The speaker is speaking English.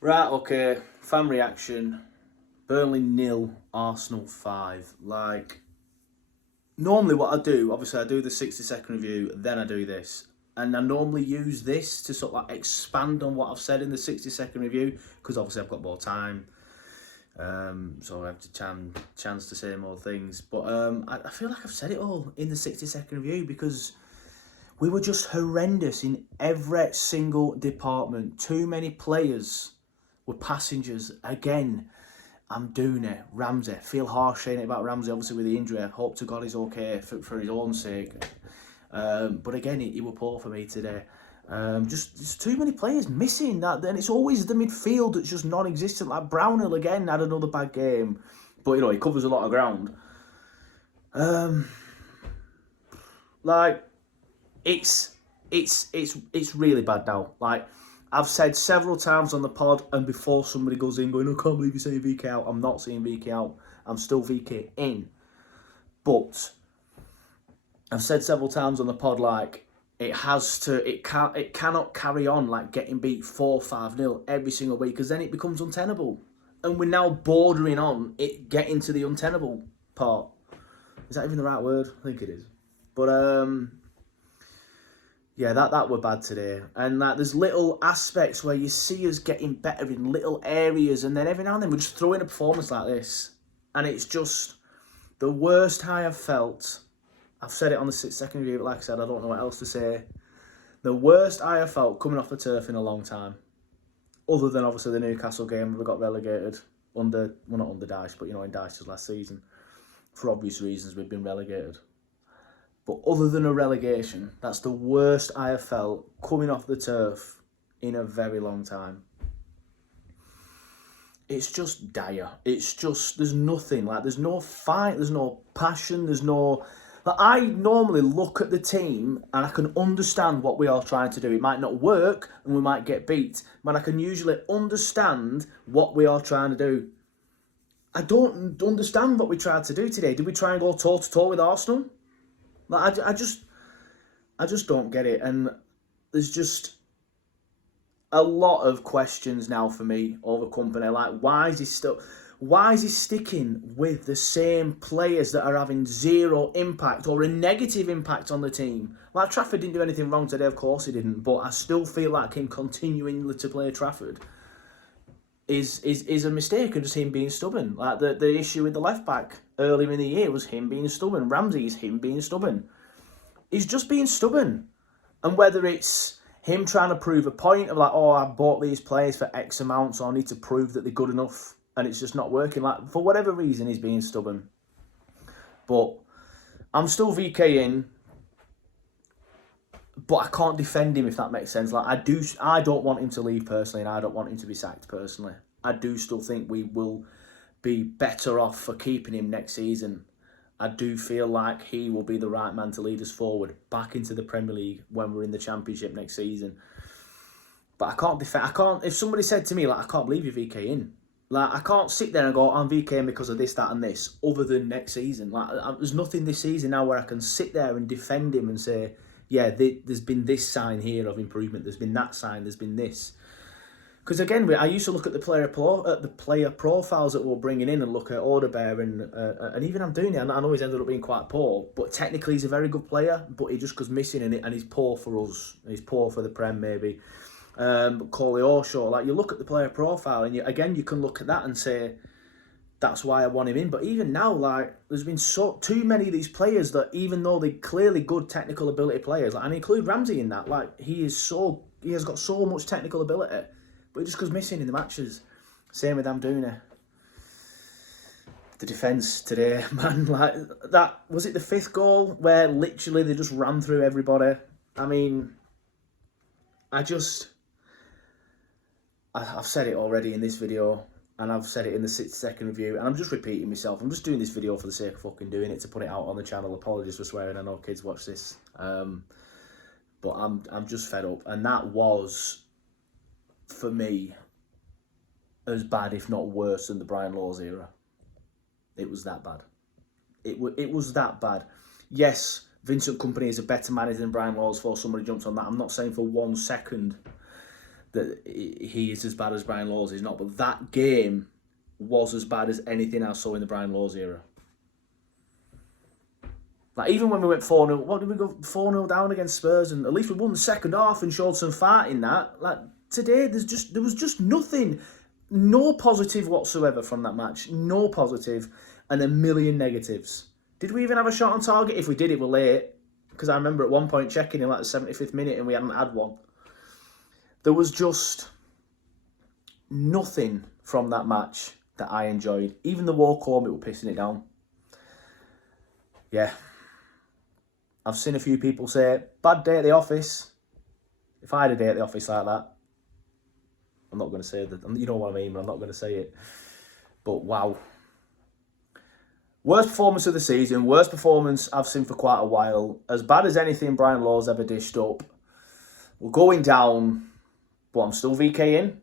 Right, okay. Fan reaction. Burnley 0, Arsenal 5. Normally what I do, obviously I do the 60-second review, then I do this. And I normally use this to sort of expand on what I've said in the 60-second review, because obviously I've got more time. So I have the chance to say more things. But I feel like I've said it all in the 60-second review, because we were just horrendous in every single department. Too many players were passengers again. Amdouna, Ramsey. Feel harsh saying it about Ramsey, obviously with the injury. I hope to God he's okay for his own sake. But again, he was poor for me today. Just too many players missing. Then it's always the midfield that's just non-existent. Like Brownhill again had another bad game, but you know he covers a lot of ground. Like it's really bad now. Like I've said several times on the pod, and before somebody goes in going, "I can't believe you're saying VK out." I'm not saying VK out. I'm still VK in. But I've said several times on the pod, like it cannot carry on like getting beat 4-5-0 every single week, because then it becomes untenable, and we're now bordering on it getting to the untenable part. Is that even the right word? I think it is. But yeah, that were bad today. And like, there's little aspects where you see us getting better in little areas, and then every now and then we just throw in a performance like this, and it's just the worst I have felt. I've said it on the 6-second review, but like I said, I don't know what else to say. The worst I have felt coming off the turf in a long time, other than obviously the Newcastle game where we got relegated under, well, not under Dyche, but you know, in Dyche's last season. For obvious reasons, we've been relegated. But other than a relegation, that's the worst I have felt coming off the turf in a very long time. It's just dire. It's just, there's nothing. Like, there's no fight, there's no passion, there's no... Like, I normally look at the team and I can understand what we are trying to do. It might not work and we might get beat, but I can usually understand what we are trying to do. I don't understand what we tried to do today. Did we try and go toe-to-toe with Arsenal? Like, I just don't get it. And there's just a lot of questions now for me over Kompany. Like, why is he sticking with the same players that are having zero impact or a negative impact on the team? Like, Trafford didn't do anything wrong today, of course he didn't, but I still feel like him continuing to play Trafford is a mistake, and just him being stubborn. Like, the issue with the left back earlier in the year was him being stubborn. Ramsey is him being stubborn. He's just being stubborn. And whether it's him trying to prove a point of like, oh, I bought these players for X amount, so I need to prove that they're good enough, and it's just not working. Like, for whatever reason, he's being stubborn. But I'm still VK in, but I can't defend him, if that makes sense. Like, I don't want him to leave personally, and I don't want him to be sacked personally. I do still think we will be better off for keeping him next season. I do feel like he will be the right man to lead us forward back into the Premier League when we're in the Championship next season. But I can't defend. I can't. If somebody said to me like, I can't believe you're VK in. Like, I can't sit there and go, I'm VKing because of this, that, and this, other than next season. Like, there's nothing this season now where I can sit there and defend him and say, yeah, there's been this sign here of improvement. There's been that sign. There's been this. Because again, I used to look at the player profiles that we're bringing in and look at Odebear and even I'm doing it. And I know he's ended up being quite poor, but technically he's a very good player. But he just goes missing in it, and he's poor for us. He's poor for the Prem maybe. But Coley Orshaw, like, you look at the player profile, and you can look at that and say, that's why I want him in. But even now, like, there's been too many of these players that, even though they're clearly good technical ability players, like, and include Ramsey in that, like, he has got so much technical ability, but he just goes missing in the matches. Same with Amdouna. The defence today, man, like, that, was it the 5th goal where literally they just ran through everybody? I mean, I've said it already in this video, and I've said it in the 60-second review, and I'm just repeating myself. I'm just doing this video for the sake of fucking doing it, to put it out on the channel. Apologies for swearing, I know kids watch this. But I'm just fed up, and that was, for me, as bad, if not worse, than the Brian Laws era. It was that bad. It was that bad. Yes, Vincent Kompany is a better manager than Brian Laws, for somebody jumps on that. I'm not saying for 1 second that he is as bad as Brian Laws is not, but that game was as bad as anything I saw in the Brian Laws era. Like, even when we went 4-0, what did we go 4-0 down against Spurs, and at least we won the second half and showed some fight in that. Like, today, there was just nothing, no positive whatsoever from that match, no positive, and a million negatives. Did we even have a shot on target? If we did, it was late, because I remember at one point checking in like the 75th minute and we hadn't had one. There was just nothing from that match that I enjoyed. Even the walk home, it was pissing it down. Yeah. I've seen a few people say, bad day at the office. If I had a day at the office like that, I'm not going to say that. You know what I mean, but I'm not going to say it. But wow. Worst performance of the season. Worst performance I've seen for quite a while. As bad as anything Brian Law's ever dished up. We're going down, but I'm still VKing.